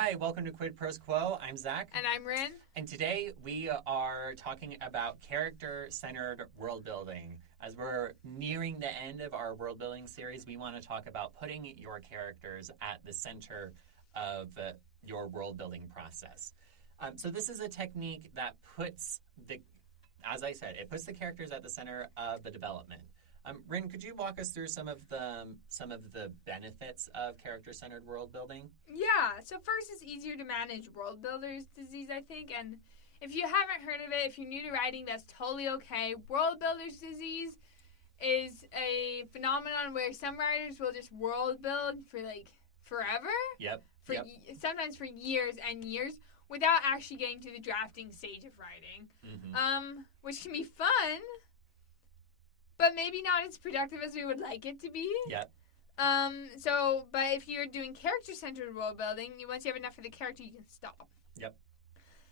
Hi, welcome to Quid Pros Quo. I'm Zach. And I'm Rin. And today we are talking about character-centered world building. As we're nearing the end of our world building series, we want to talk about putting your characters at the center of your world building process. So this is a technique that puts as I said, it puts the characters at the center of the development. Rin, could you walk us through some of the benefits of character-centered world building? Yeah, so first it's easier to manage world builder's disease, I think, and if you haven't heard of it, if you're new to writing, that's totally okay. World builder's disease is a phenomenon where some writers will just world build for forever. Yep. Sometimes for years and years without actually getting to the drafting stage of writing, which can be fun, but maybe not as productive as we would like it to be. Yep. But if you're doing character-centered world building, once you have enough of the character, you can stop. Yep.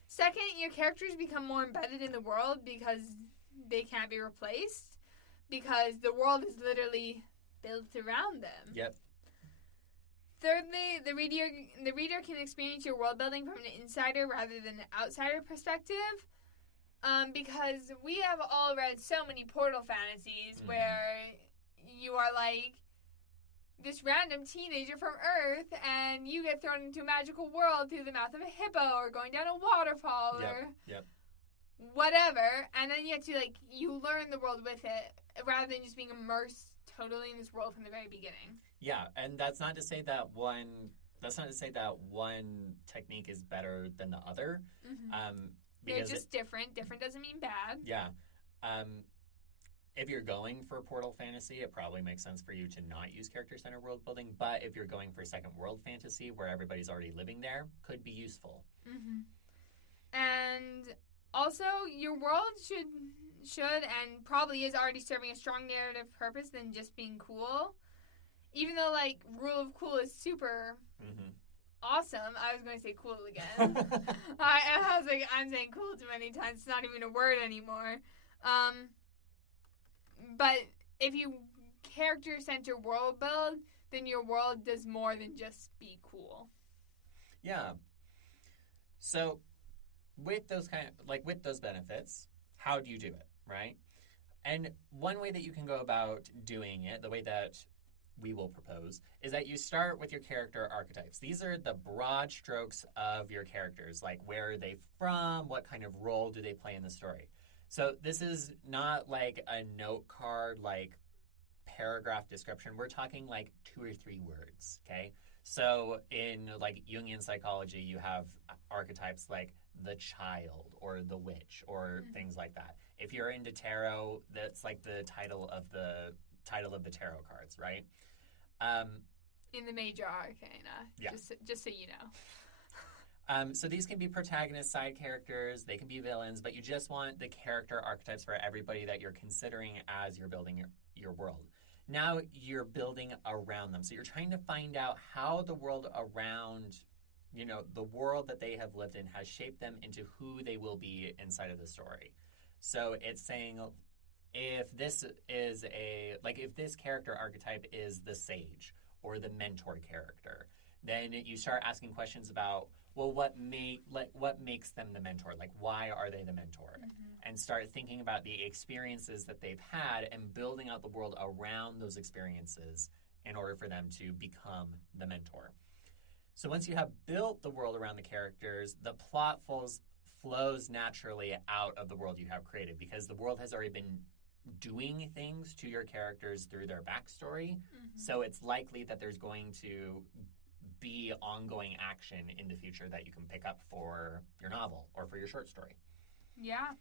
Second, your characters become more embedded in the world because they can't be replaced, because the world is literally built around them. Yep. Thirdly, the reader can experience your world building from an insider rather than an outsider perspective. Because we have all read so many Portal fantasies where you are like this random teenager from Earth and you get thrown into a magical world through the mouth of a hippo or going down a waterfall or whatever. And then you have to, you learn the world with it rather than just being immersed totally in this world from the very beginning. Yeah, and that's not to say that one technique is better than the other. They're just different. Different doesn't mean bad. Yeah. If you're going for Portal Fantasy, it probably makes sense for you to not use character-centered world building. But if you're going for Second World Fantasy, where everybody's already living there, could be useful. And also, your world should and probably is already serving a strong narrative purpose than just being cool. Even though, Rule of Cool is super awesome. I was going to say cool again. I was like, I'm saying cool too many times. It's not even a word anymore. But if you character-center world build, then your world does more than just be cool. Yeah. So, with those benefits, how do you do it, right? And one way that you can go about doing it, the way that we will propose, is that you start with your character archetypes. These are the broad strokes of your characters, like where are they from, what kind of role do they play in the story. So this is not like a note card, paragraph description. We're talking 2 or 3 words, okay? So in Jungian psychology, you have archetypes like the child or the witch or things like that. If you're into tarot, that's the title of the tarot cards, right? In the major arcana, just so you know. So these can be protagonists, side characters, they can be villains, but you just want the character archetypes for everybody that you're considering as you're building your world. Now you're building around them. So you're trying to find out how the world around, the world that they have lived in has shaped them into who they will be inside of the story. So it's saying, if this character archetype is the sage or the mentor character, then you start asking questions about, well, what makes them the mentor? Why are they the mentor? And start thinking about the experiences that they've had and building out the world around those experiences in order for them to become the mentor. So once you have built the world around the characters, the plot flows naturally out of the world you have created, because the world has already been doing things to your characters through their backstory. So it's likely that there's going to be ongoing action in the future that you can pick up for your novel or for your short story. Yeah.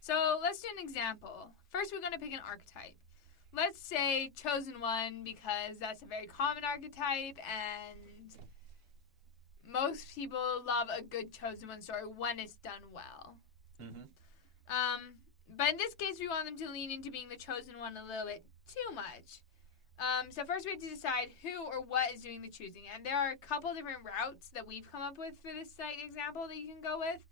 So let's do an example. First, we're going to pick an archetype. Let's say Chosen One, because that's a very common archetype, and most people love a good Chosen One story when it's done well. But in this case, we want them to lean into being the chosen one a little bit too much. So first we have to decide who or what is doing the choosing. And there are a couple different routes that we've come up with for this example that you can go with.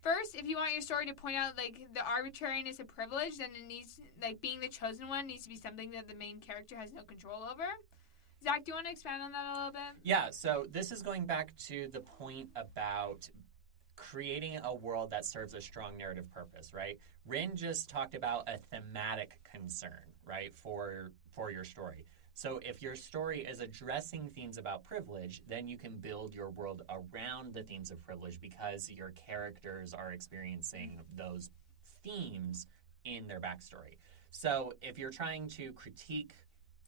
First, if you want your story to point out, the arbitrariness of privilege, then it needs, being the chosen one needs to be something that the main character has no control over. Zach, do you want to expand on that a little bit? Yeah, so this is going back to the point about creating a world that serves a strong narrative purpose, right? Rin just talked about a thematic concern, right, for your story. So if your story is addressing themes about privilege, then you can build your world around the themes of privilege because your characters are experiencing those themes in their backstory. So if you're trying to critique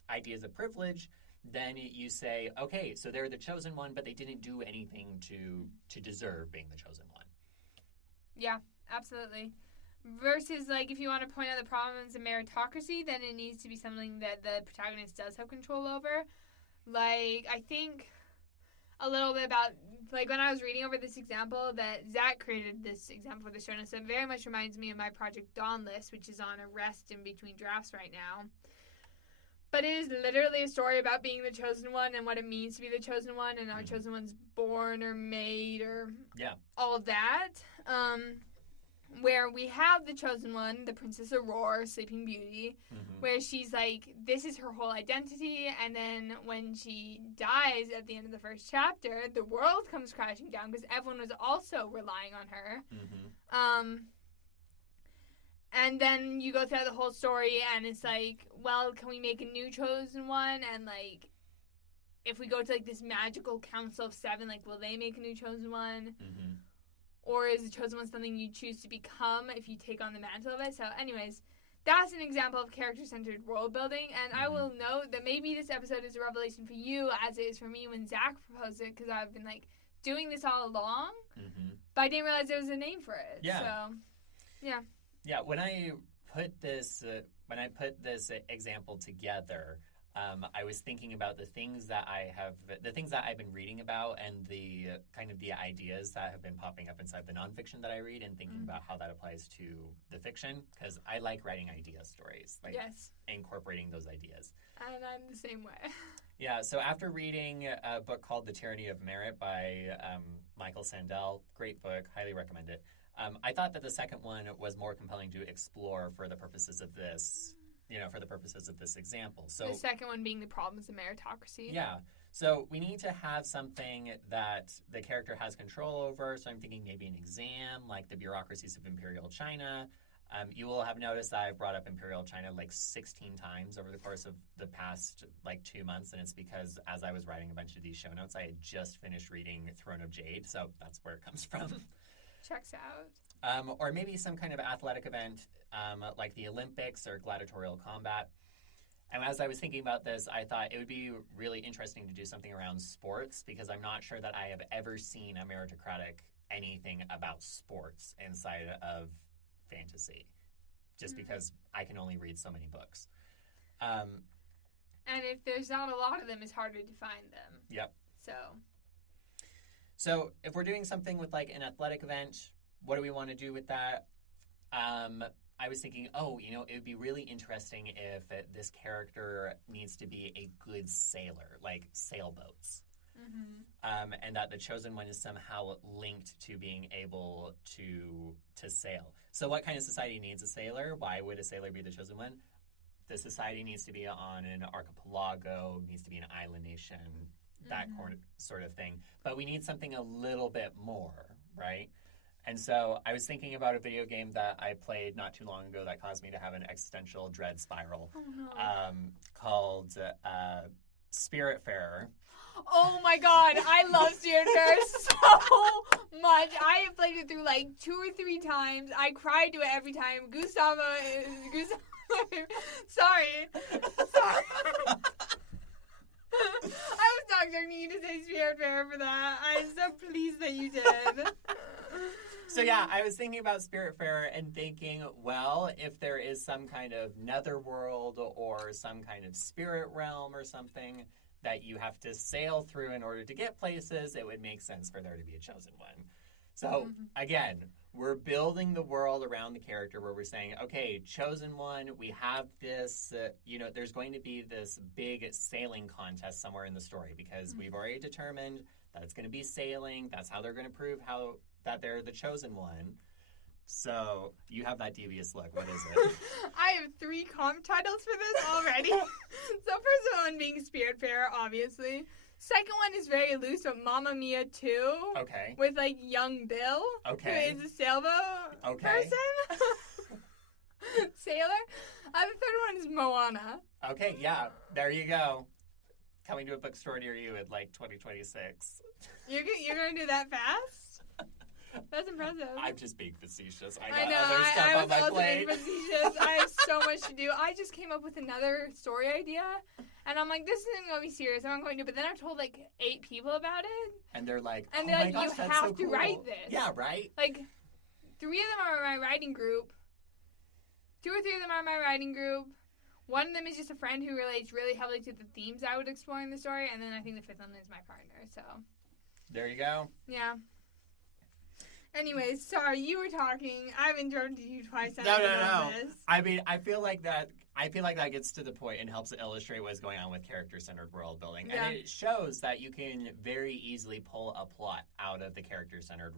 ideas of privilege, then you say, okay, so they're the chosen one, but they didn't do anything to deserve being the chosen one. Yeah, absolutely. Versus, like, if you want to point out the problems of meritocracy, then it needs to be something that the protagonist does have control over. Like, I think a little bit about, like, when I was reading over this example that Zach created this example for the show notes, it very much reminds me of my Project Dawn list, which is on a rest in between drafts right now. But it is literally a story about being the chosen one and what it means to be the chosen one and our chosen one's born or made or all of that. Where we have the chosen one, the Princess Aurora, Sleeping Beauty, where she's like, this is her whole identity, and then when she dies at the end of the first chapter, the world comes crashing down because everyone was also relying on her. And then you go through the whole story, and it's like, well, can we make a new chosen one? And, like, if we go to, like, this magical council of 7, like, will they make a new chosen one? Or is the chosen one something you choose to become if you take on the mantle of it? So, anyways, that's an example of character-centered world building. And I will note that maybe this episode is a revelation for you, as it is for me when Zach proposed it, because I've been, like, doing this all along. But I didn't realize there was a name for it. Yeah. So, yeah. Yeah, when I put this example together, I was thinking about the things that I've been reading about, and the kind of the ideas that have been popping up inside the nonfiction that I read, and thinking about how that applies to the fiction, because I like writing idea stories, like incorporating those ideas. And I'm the same way. Yeah, so after reading a book called The Tyranny of Merit by Michael Sandel, great book, highly recommend it. I thought that the second one was more compelling to explore for the purposes of this, example. So the second one being the problems of meritocracy. Yeah. So we need to have something that the character has control over. So I'm thinking maybe an exam, like the bureaucracies of Imperial China. You will have noticed that I've brought up Imperial China like 16 times over the course of the past 2 months, and it's because as I was writing a bunch of these show notes, I had just finished reading Throne of Jade, so that's where it comes from. Checks out. Or maybe some kind of athletic event like the Olympics or gladiatorial combat. And as I was thinking about this, I thought it would be really interesting to do something around sports, because I'm not sure that I have ever seen a meritocratic anything about sports inside of fantasy, just because I can only read so many books. And if there's not a lot of them, it's harder to find them. Yep. So if we're doing something with like an athletic event, what do we want to do with that? I was thinking, it would be really interesting if this character needs to be a good sailor, like sailboats. And that the chosen one is somehow linked to being able to sail. So what kind of society needs a sailor? Why would a sailor be the chosen one? The society needs to be on an archipelago, needs to be an island nation, that sort of thing. But we need something a little bit more, right? And so I was thinking about a video game that I played not too long ago that caused me to have an existential dread spiral called Spiritfarer. Oh my god, I love Spiritfarer so much. I have played it through like 2 or 3 times. I cried to it every time. Gustavo sorry. I was not expecting you to say Spiritfarer for that. I'm so pleased that you did. So yeah, I was thinking about Spiritfarer and thinking, well, if there is some kind of netherworld or some kind of spirit realm or something that you have to sail through in order to get places, it would make sense for there to be a chosen one. So again, we're building the world around the character where we're saying, okay, chosen one, we have this, there's going to be this big sailing contest somewhere in the story, because we've already determined that it's going to be sailing. That's how they're going to prove that they're the chosen one. So you have that devious look. What is it? I have 3 comp titles for this already. So first one being Spiritfarer, obviously. Second one is very loose, but Mamma Mia 2. Okay. With, like, young Bill. Okay. Who is a sailboat person. Sailor. The third one is Moana. Okay, yeah. There you go. Coming to a bookstore near you in, like, 2026. You're going to do that fast? That's impressive. I'm just being facetious. I know. Other stuff I on was my also plate. being facetious. I have so much to do. I just came up with another story idea, and I'm like, this isn't going to be serious. I'm not going to. But then I've told like 8 people about it, And they're like, and oh they're my like, gosh, you that's have so to cool. write this. Yeah, right? Like, 3 of them are in my writing group. 2 or 3 of them are in my writing group. One of them is just a friend who relates really heavily to the themes I would explore in the story, and then I think the 5th one is my partner. So There you go. yeah. Anyways, sorry, you were talking. I've interrupted you twice. No. This. I mean, I feel like that gets to the point and helps illustrate what's going on with character-centered world building. Yeah. And it shows that you can very easily pull a plot out of the character-centered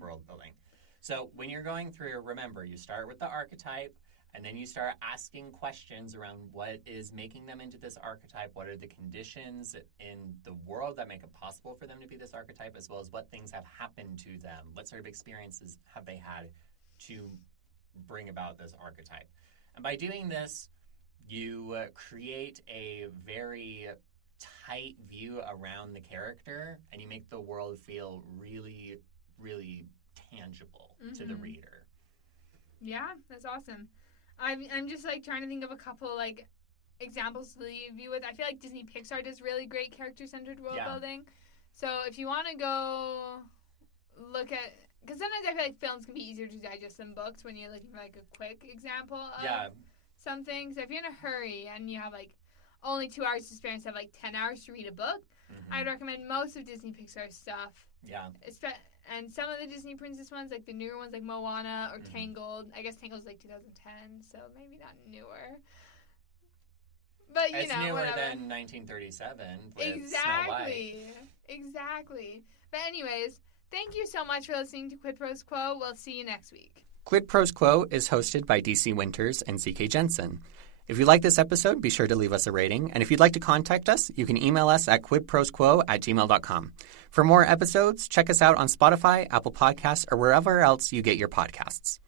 world building. So when you're going through, remember, you start with the archetype, and then you start asking questions around what is making them into this archetype, what are the conditions in the world that make it possible for them to be this archetype, as well as what things have happened to them, what sort of experiences have they had to bring about this archetype. And by doing this, you create a very tight view around the character, and you make the world feel really, really tangible to the reader. Yeah, that's awesome. I'm just like trying to think of a couple like examples to leave you with. I feel like Disney Pixar does really great character-centered world building. So if you want to go look at, because sometimes I feel like films can be easier to digest than books when you're looking for like a quick example of something. So if you're in a hurry and you have like only 2 hours to spare instead of like 10 hours to read a book, I'd recommend most of Disney Pixar stuff. Yeah. And some of the Disney Princess ones, like the newer ones, like Moana or Tangled. I guess Tangled's like 2010, so maybe not newer. But it's newer whatever. than 1937 with Snow Exactly. White. Exactly. But anyways, thank you so much for listening to Quid Pros Quo. We'll see you next week. Quid Pros Quo is hosted by DC Winters and CK Jensen. If you like this episode, be sure to leave us a rating. And if you'd like to contact us, you can email us at quidprosquo@gmail.com. For more episodes, check us out on Spotify, Apple Podcasts, or wherever else you get your podcasts.